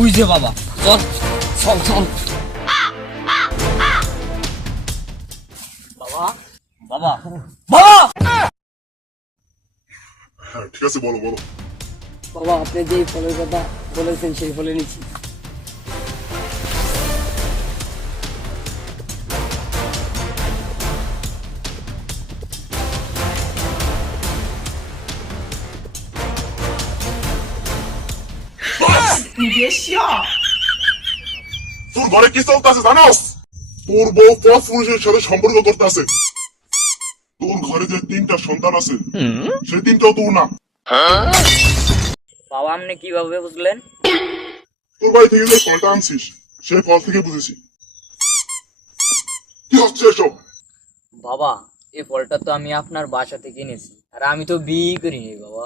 ওই যে বাবা, চল চল চল। বাবা বাবা বাবা। হ্যাঁ ঠিক আছে, বলো বলো। বাবা আপনি যে ফলের কথা বলেছেন সেই ফলে নিচ্ছি। তোর ঘরে কি চলতেছে জানোস? তোর বউ পথ পুরুষের সাথে সম্পর্ক করতেছে। তোর ঘরে যে 3টা সন্তান আছে সেই 3টাও তোর না। বাবা আপনি কিভাবে বুঝলেন? তোর বাড়ি থেকে যে ফলটা আনছিস সেই ফল থেকে বুঝেছি। কি হচ্ছে এসব? বাবা এই ফলটা তো আমি আপনার বাসা থেকে এনেছি, আর আমি তো বিয়ে করিনি বাবা।